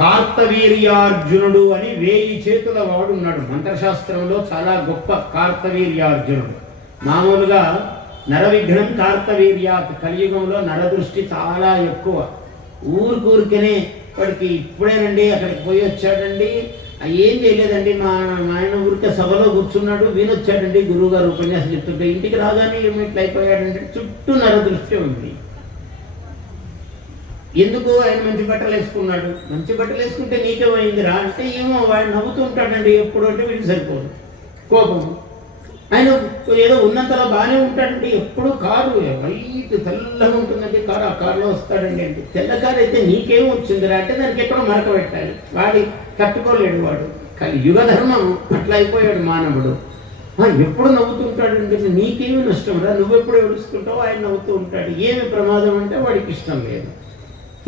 కార్తవీర్యార్జునుడు అని 1000 చేతుల వాడు ఉన్నాడు. మంత్రశాస్త్రంలో చాలా గొప్ప కార్తవీర్యార్జునుడు. మామూలుగా నరవిఘ్నం కార్తవీర్యాత్, కలియుగంలో నరదృష్టి చాలా ఎక్కువ. ఊరికనే వాడికి ఇప్పుడేనండి అక్కడికి పోయి వచ్చాడండి, ఏం చేయలేదండి, మా ఆయన ఊరికే సభలో కూర్చున్నాడు, వినొచ్చాడండి గురువుగారు ఉపన్యాసం చెప్తుంటే, ఇంటికి రాగానే ఏమి ఇట్లా అయిపోయాడంటే చుట్టూ నరదృష్టి ఉంది. ఎందుకు ఆయన మంచి బట్టలు వేసుకున్నాడు, మంచి బట్టలు వేసుకుంటే నీకేమైందిరా అంటే, ఏమో వాడు నవ్వుతూ ఉంటాడండి ఎప్పుడు అంటే వీడికి సరిపోదు కోపం. ఆయన ఏదో ఉన్నంతలో బాగానే ఉంటాడండి, ఎప్పుడు కారు వైట్ తెల్లగా ఉంటుందండి కారు, ఆ కారులో వస్తాడండి అంటే, తెల్ల కారు అయితే నీకేం వచ్చిందిరా అంటే దానికి ఎక్కడో మరక పెట్టాలి, వాడి తట్టుకోలేడు వాడు. కానీ యుగధర్మం అట్లా అయిపోయాడు మానవుడు. ఎప్పుడు నవ్వుతూ ఉంటాడంటే నీకేమి నష్టం రా, నువ్వెప్పుడు ఏడుస్తుంటావు, ఆయన నవ్వుతూ ఉంటాడు. ఏమి ప్రమాదం అంటే వాడికి ఇష్టం లేదు.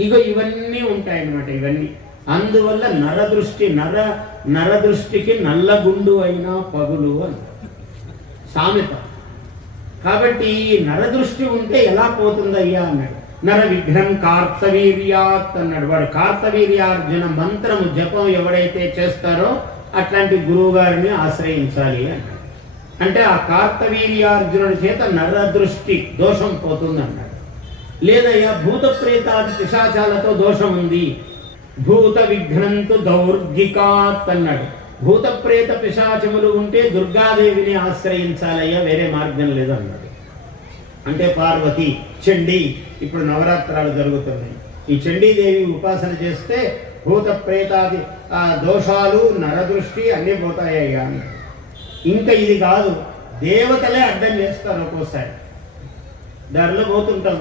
ఇగో ఇవన్నీ ఉంటాయన్నమాట. ఇవన్నీ అందువల్ల నరదృష్టికి నల్లగుండు అయినా పగులు అని సామెత. కాబట్టి నరదృష్టి ఉంటే ఎలా పోతుందయ్యా అన్నాడు. నరవిఘ్నం కార్తవీర్యాత్ అన్నాడు. వాడు కార్తవీర్యార్జున మంత్రము జపం ఎవడైతే చేస్తారో అట్లాంటి గురువు గారిని ఆశ్రయించాలి అన్నాడు. అంటే ఆ కార్తవీర్యార్జునుడి చేత నరదృష్టి దోషం పోతుంది అన్నాడు. లేదయ్యా భూత ప్రేతాది పిశాచాలతో దోషం ఉంది, భూత విఘ్నంతు దౌర్గికాత్ అన్నాడు. భూత ప్రేత పిశాచములు ఉంటే దుర్గాదేవిని ఆశ్రయించాలయ్యా, వేరే మార్గం లేదు అన్నాడు. అంటే పార్వతి, చండీ, ఇప్పుడు నవరాత్రాలు జరుగుతున్నాయి, ఈ చండీదేవి ఉపాసన చేస్తే భూత ప్రేతాది దోషాలు నరదృష్టి అన్నీ పోతాయ్యా అన్నాడు. ఇంకా ఇది కాదు, దేవతలే అడ్డం చేస్తారు. ఒక్కోసారి దారిలో పోతుంటాం,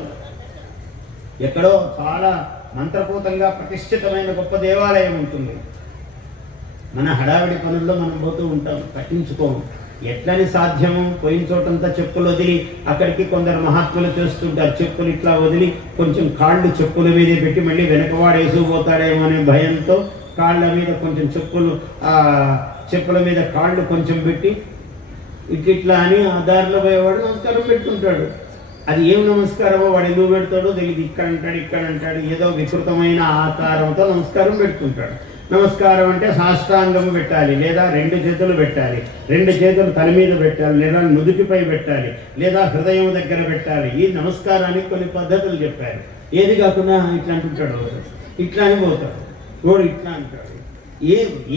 ఎక్కడో చాలా మంత్రపూతంగా ప్రతిష్ఠితమైన గొప్ప దేవాలయం ఉంటుంది, మన హడావిడి పనుల్లో మనం పోతూ ఉంటాం, పట్టించుకోము. ఎట్లని సాధ్యము, పోయిన చోటంతా చెప్పులు వదిలి అక్కడికి కొందరు మహాత్ములు చేస్తుంటారు, చెప్పులు ఇట్లా వదిలి కొంచెం కాళ్ళు చెప్పుల మీదే పెట్టి మళ్ళీ వెనకవాడు వేసుకుపోతాడేమో అనే భయంతో కాళ్ళ మీద కొంచెం చెప్పుల మీద కాళ్ళు కొంచెం పెట్టి ఇట్లా అని ఆ దారిలో పోయేవాడు నమస్కారం పెట్టుకుంటాడు. అది ఏం నమస్కారమో వాడు ఎందుకు పెడతాడో తెలియదు, ఇక్కడ అంటాడు ఏదో వికృతమైన ఆకారంతో నమస్కారం పెట్టుకుంటాడు. నమస్కారం అంటే సాష్టాంగము పెట్టాలి, లేదా 2 చేతులు పెట్టాలి, 2 చేతులు తల మీద పెట్టాలి, లేదా నుదుటిపై పెట్టాలి, లేదా హృదయం దగ్గర పెట్టాలి. ఈ నమస్కారానికి కొన్ని పద్ధతులు చెప్పారు. ఏది కాకుండా ఇట్లా అంటుంటాడు, ఇట్లా అని పోతాడు, వాడు ఇట్లా అంటాడు.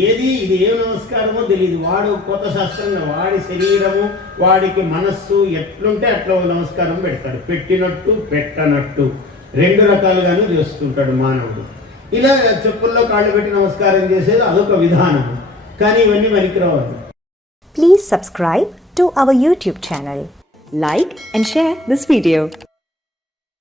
ఇది ఏం నమస్కారమో తెలియదు. వాడు కొత్త శాస్త్రంగా వాడి శరీరము వాడికి మనస్సు ఎట్లుంటే అట్లా నమస్కారం పెడతాడు, పెట్టినట్టు పెట్టనట్టు 2 రకాలుగాను చేస్తుంటాడు మానవుడు. ఇలా చెప్పుల్లో కాళ్ళు పెట్టి నమస్కారం చేసేది అదొక విధానం, కానీ ఇవన్నీ పనికిరావాలి. Please subscribe to our YouTube channel. Like and share this video.